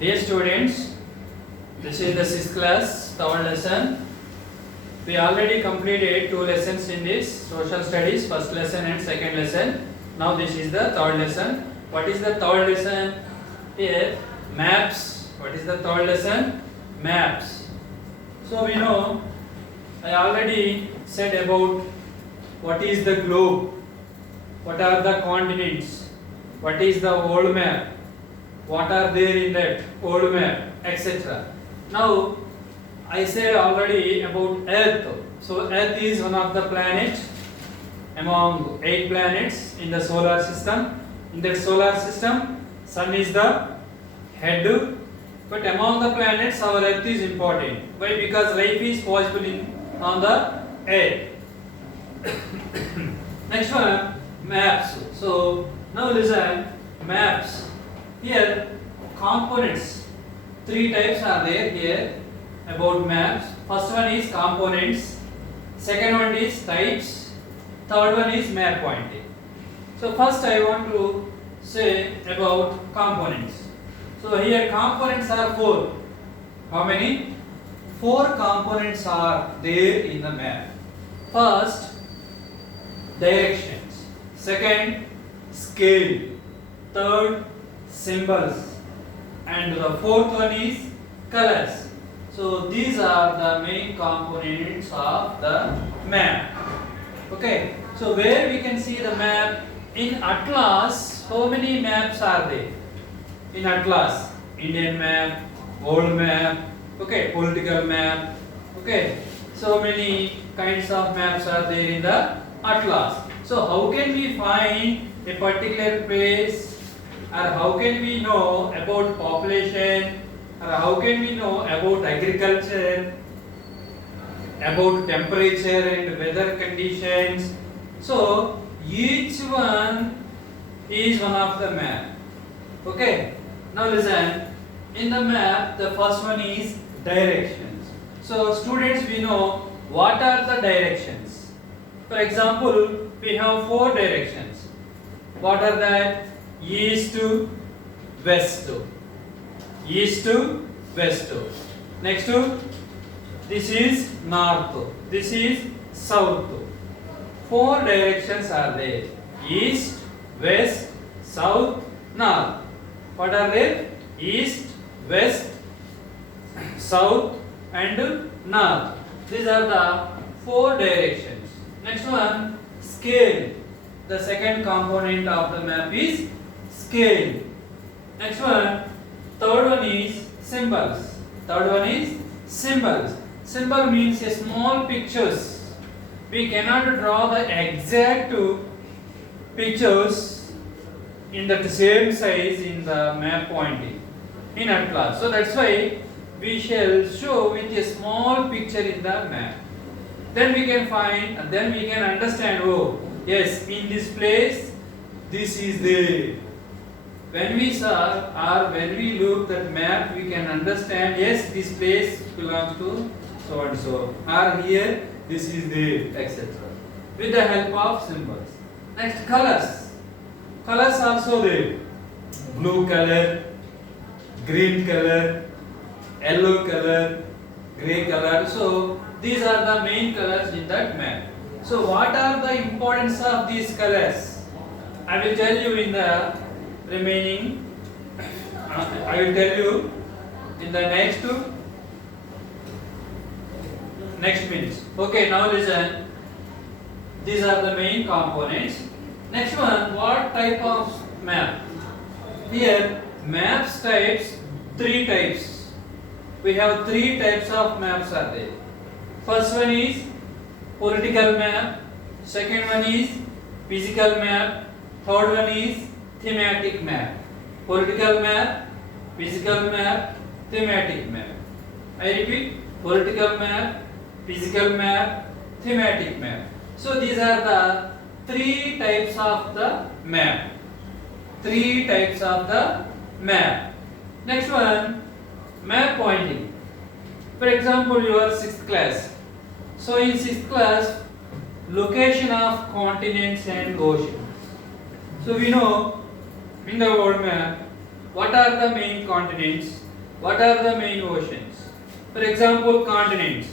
Dear students, this is the sixth class, third lesson. We already completed two lessons in this social studies, first lesson and second lesson. Now this is the third lesson. What is the third lesson? Here, maps. What is the third lesson? Maps. So we know, I already said about what is the globe, what are the continents, what is the old map, what are there in that old map, etc. Now I said already about Earth. So Earth is one of the planets among 8 planets in the solar system. In that solar system, Sun is the head. But among the planets, our Earth is important. Why? Because life is possible on the Earth. Next one, maps. So now listen, maps. Here, components. 3 types are there here about maps. First one is components. Second one is types. Third one is map pointing. So first I want to say about components. So here components are 4. How many? 4 components are there in the map. First, directions. Second, scale. Third, symbols. And the fourth one is colors. So these are the main components of the map. Okay. So where we can see the map in Atlas, how many maps are there? In Atlas, Indian map, world map, okay, political map, okay. So many kinds of maps are there in the Atlas. So how can we find a particular place, or how can we know about population, or how can we know about agriculture, about temperature and weather conditions? So each one is one of the map. Okay. Now listen, in the map the first one is directions. So students, we know what are the directions. For example, we have 4 directions. What are that? East to west. East to west. Next to, this is north. This is south. 4 directions are there. East, west, south, north. What are there? East, west, south and north. These are the 4 directions. Next one, scale. The second component of the map is scale. Next one, third one is symbols. Third one is symbols. Symbol means a small pictures. We cannot draw the exact pictures in the same size in the map pointing in Atlas. So that's why we shall show with a small picture in the map. Then we can find, and then we can understand, oh yes, in this place this is there. When we saw or when we look at map, we can understand, yes, this place belongs to so and so, or here this is there, etc. with the help of symbols. Next, colors. Colors also there. Blue color, green color, yellow color, grey color. So these are the main colors in that map. So what are the importance of these colors? I will tell you in the remaining. I will tell you in the next minutes. Okay, now listen. These are the main components. Next one, what type of map? Here, maps types, 3 types. We have 3 types of maps are there. First one is political map. Second one is physical map. Third one is thematic map. Political map, physical map, thematic map. I repeat, political map, physical map, thematic map. So these are the 3 types of the map. 3 types of the map. Next one, map pointing. For example, your 6th class. So in 6th class, location of continents and oceans. So we know in the world map, what are the main continents? What are the main oceans? For example, continents.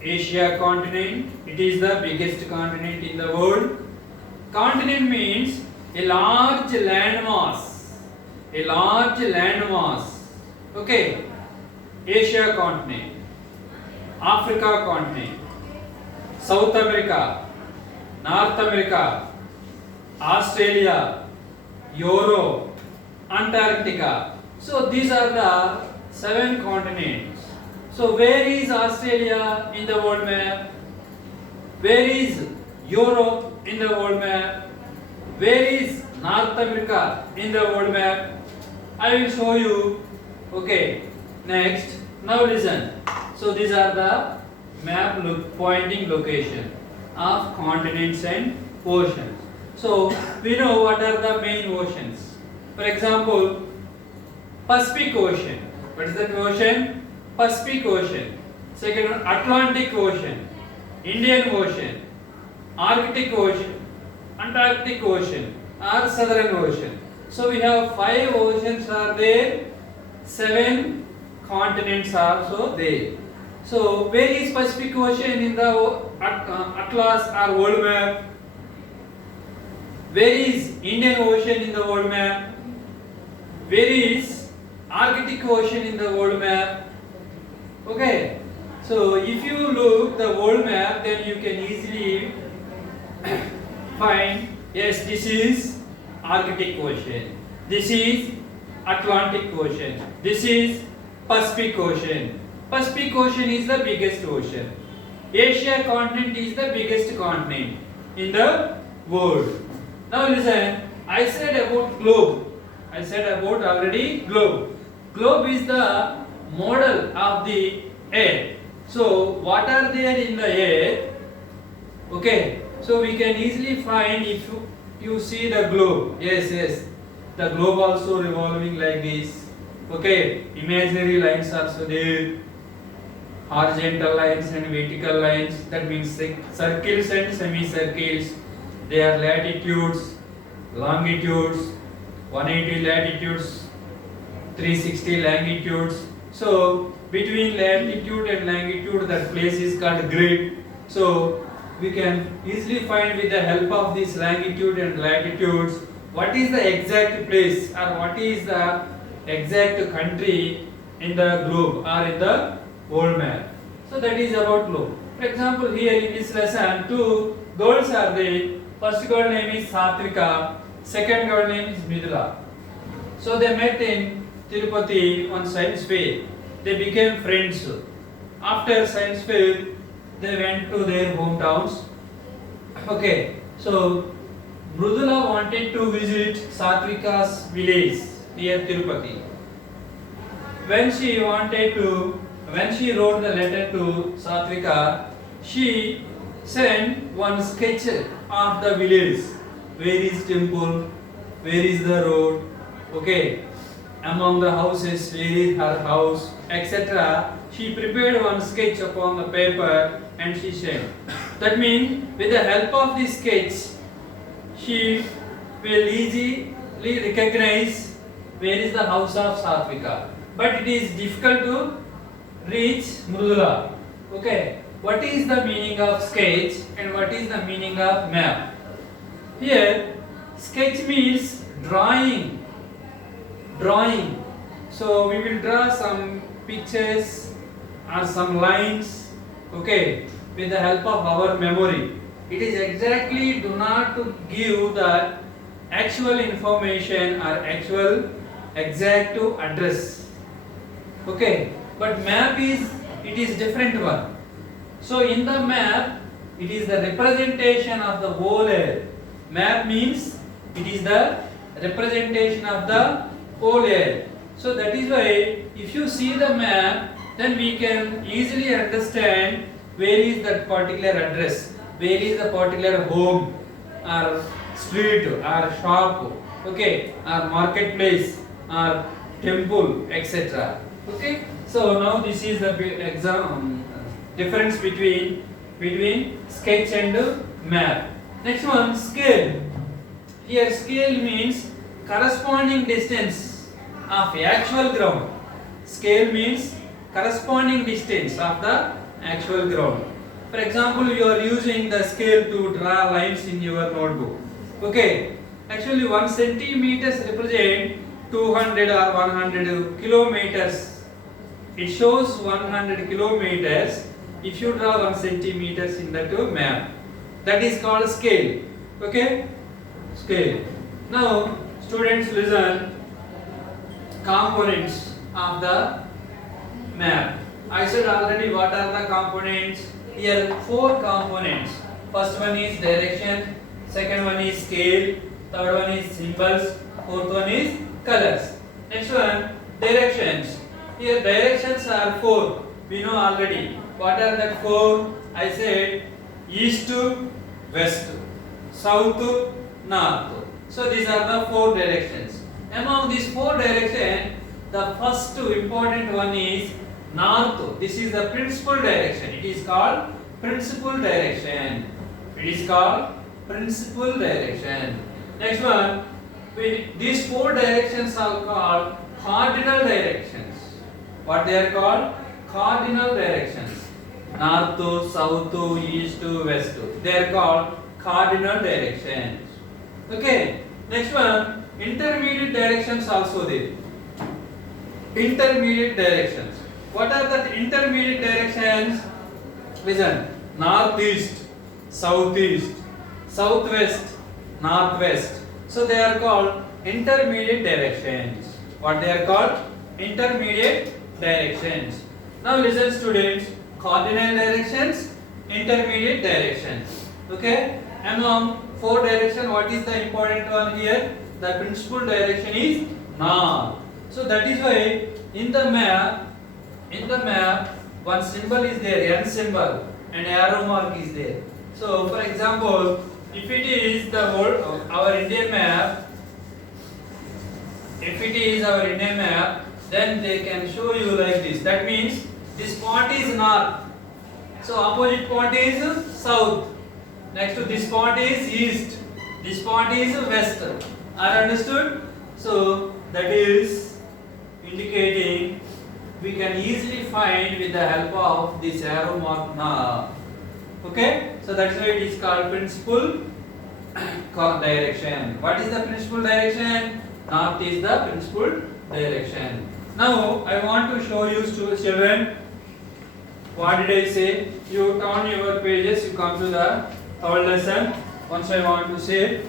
Asia continent, it is the biggest continent in the world. Continent means a large landmass. A large landmass. Okay. Asia continent, Africa continent, South America, North America, Australia, Europe, Antarctica. So these are the 7 continents. So where is Australia in the world map? Where is Europe in the world map? Where is North America in the world map? I will show you. Okay. Next. Now listen. So these are the map pointing location of continents and oceans. So we know what are the main oceans. For example, Pacific Ocean. What is that ocean? Pacific Ocean. Second one, Atlantic Ocean, Indian Ocean, Arctic Ocean, Antarctic Ocean, or Southern Ocean. So we have 5 oceans are there, 7 continents are also there. So where is Pacific Ocean in the atlas or world map? Where is Indian Ocean in the world map? Where is Arctic Ocean in the world map? Okay. So if you look the world map, then you can easily find, yes, this is Arctic Ocean, this is Atlantic Ocean, this is Pacific Ocean. Pacific Ocean is the biggest ocean. Asia continent is the biggest continent in the world. Now listen, I said about globe. I said about already globe. Globe is the model of the earth. So what are there in the earth? Okay, so we can easily find if you see the globe. Yes, the globe also revolving like this. Okay, imaginary lines are also there, horizontal lines and vertical lines, that means circles and semicircles. They are latitudes, longitudes, 180 latitudes, 360 longitudes. So between latitude and longitude, that place is called grid. So we can easily find with the help of this longitude and latitudes what is the exact place or what is the exact country in the globe or in the world map. So that is about globe. For example, here in this lesson, 2 girls are there. First girl name is Satvika, second girl name is Midula. So they met in Tirupati on science fair. They became friends. After science fair, they went to their hometowns. Okay, so Mridula wanted to visit Satvika's village near Tirupati. When she wrote the letter to Satvika, she sent one sketch of the village. Where is temple? Where is the road? Okay, among the houses, where is her house, etc. She prepared one sketch upon the paper and she sent. That means with the help of this sketch, she will easily recognize where is the house of Satvika. But it is difficult to reach Mridula. Okay, what is the meaning of sketch and what is the meaning of map? Here, sketch means drawing. So we will draw some pictures or some lines, okay, with the help of our memory. It is exactly do not to give the actual information or actual exact address. Okay, but map is different one. So in the map, it is the representation of the whole earth. Map means it is the representation of the whole earth. So that is why if you see the map, then we can easily understand where is that particular address, where is the particular home or street or shop, okay, or marketplace or temple, etc. Okay, so now this is the difference between sketch and map. Next one, scale. Here scale means corresponding distance of actual ground. Scale means corresponding distance of the actual ground. For example, you are using the scale to draw lines in your notebook. Okay, actually 1 centimeters represent 200 or 100 kilometers. It shows 100 kilometers if you draw 1 centimeters in that map. That is called scale. Okay, scale. Now students listen. Components of the map. I said already what are the components. Here 4 components. First one is direction, second one is scale, third one is symbols, fourth one is colors. Next one, directions. Here directions are 4. We know already. What are that 4? I said east to west, south to north. So these are the 4 directions. Among these 4 directions, the first important one is north. This is the principal direction. It is called principal direction. It is called principal direction. Next one, these 4 directions are called cardinal directions. What they are called? Cardinal directions. North to, south to, east to, west to. They are called cardinal directions. Okay. Next one, intermediate directions also there. Intermediate directions. What are the intermediate directions? Listen. Northeast, southeast, southwest, northwest. So they are called intermediate directions. What they are called? Intermediate directions. Now listen students. Cardinal directions, intermediate directions. Okay. Among 4 directions, what is the important one here? The principal direction is north. So that is why in the map, one symbol is there, N symbol, and arrow mark is there. So for example, if it is the whole our Indian map, then they can show you like this. That means this point is north. So opposite point is south. Next to this point is east. This point is west. Are understood? So that is indicating we can easily find with the help of this arrow mark now. Okay? So that's why it is called principal direction. What is the principal direction? North is the principal direction. Now I want to show you children. What did I say? You turn your pages, you come to the third lesson. Once I want to say,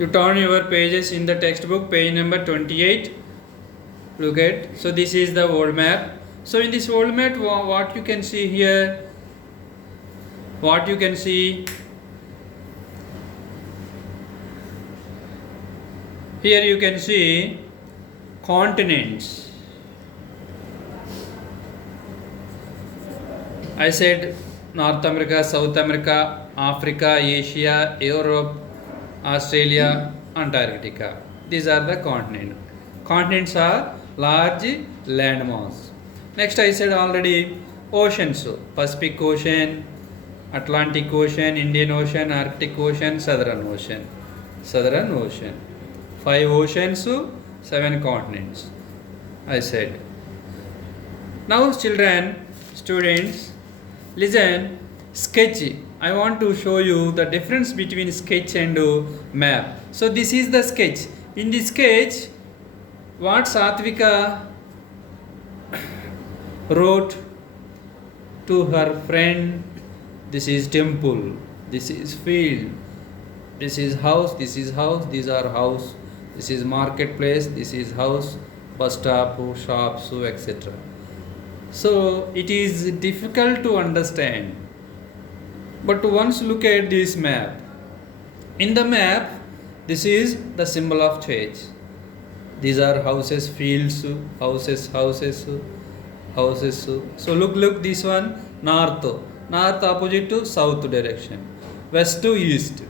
you turn your pages in the textbook, page number 28. Look at. So this is the world map. So in this world map, what you can see here? What you can see? Here you can see continents. I said North America, South America, Africa, Asia, Europe, Australia, Antarctica. These are the continents. Continents are large landmass. Next I said already oceans. Pacific Ocean, Atlantic Ocean, Indian Ocean, Arctic Ocean, Southern Ocean. Southern Ocean. 5 oceans, 7 continents. I said. Now children, students, listen. Sketch. I want to show you the difference between sketch and map. So this is the sketch. In the sketch, what Satvika wrote to her friend, this is temple, this is field, this is house, this is house, these are house, this is marketplace, this is house, bus stop, shops, etc. So it is difficult to understand. But once look at this map. In the map, this is the symbol of church. These are houses, fields, houses, houses, houses. So look this one, north. North opposite to south direction. West to east.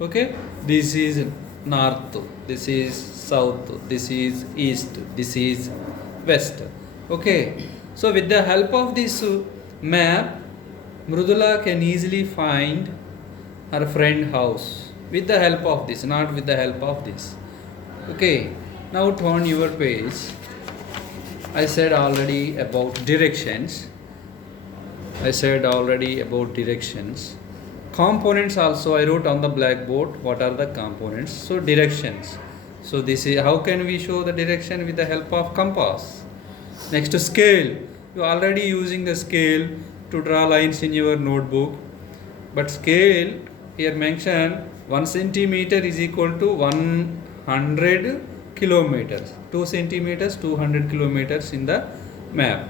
Okay? This is north. This is south. This is east. This is west. Okay? So with the help of this map, Mrudula can easily find her friend house with the help of this, not with the help of this. Okay, now turn your page. I said already about directions. Components also I wrote on the blackboard. What are the components? So directions. So this is how can we show the direction with the help of compass. Next, scale. You already using the scale to draw lines in your notebook. But scale here mentioned 1 centimeter is equal to 100 kilometers. 2 centimeters 200 kilometers in the map.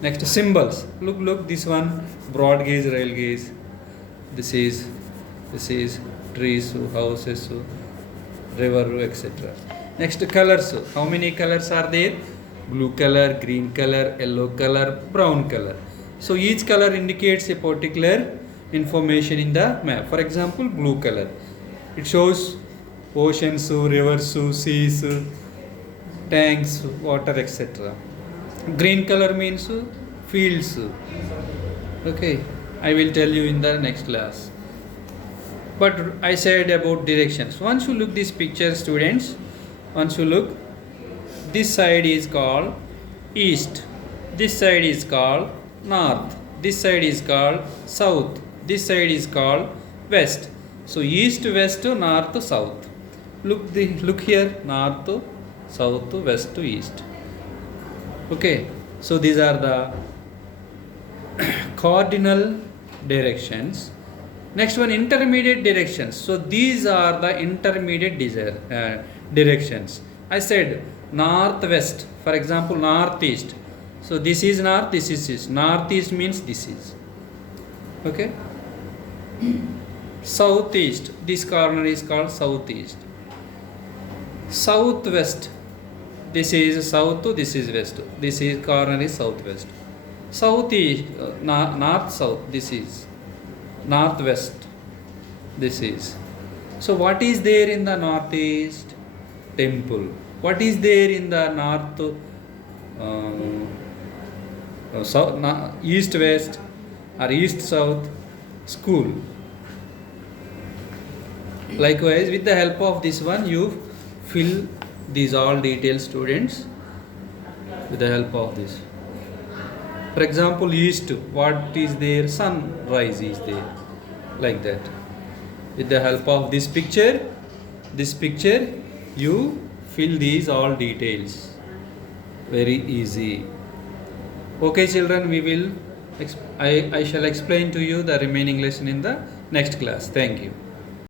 Next, symbols. Look this one, broad gauge, rail gauge. This is trees, houses, river, etc. Next, colors. How many colors are there? Blue color, green color, yellow color, brown color. So each color indicates a particular information in the map. For example, blue color, it shows oceans, rivers, seas, tanks, water, etc. Green color means fields. Okay, I will tell you in the next class. But I said about directions. Once you look this picture, students, once you look, this side is called east, this side is called north, this side is called south, this side is called west. So east, west, north, south. Look here, north, south, west, east. Okay, so these are the cardinal directions. Next one, intermediate directions. So these are the intermediate directions. I said northwest, for example, northeast. So this is north, this is east. Northeast means this is. Okay. Southeast, this corner is called southeast. Southwest, this is south, this is west. This is corner is southwest. Southeast, north south, this is northwest, this is. So what is there in the northeast? Temple. What is there in the north, east west or east south? School. Likewise, with the help of this one, you fill these all details, students, with the help of this. For example, east, what is there? Sunrise is there, like that. With the help of this picture, you fill these all details. Very easy. Okay, children, we will I shall explain to you the remaining lesson in the next class. Thank you.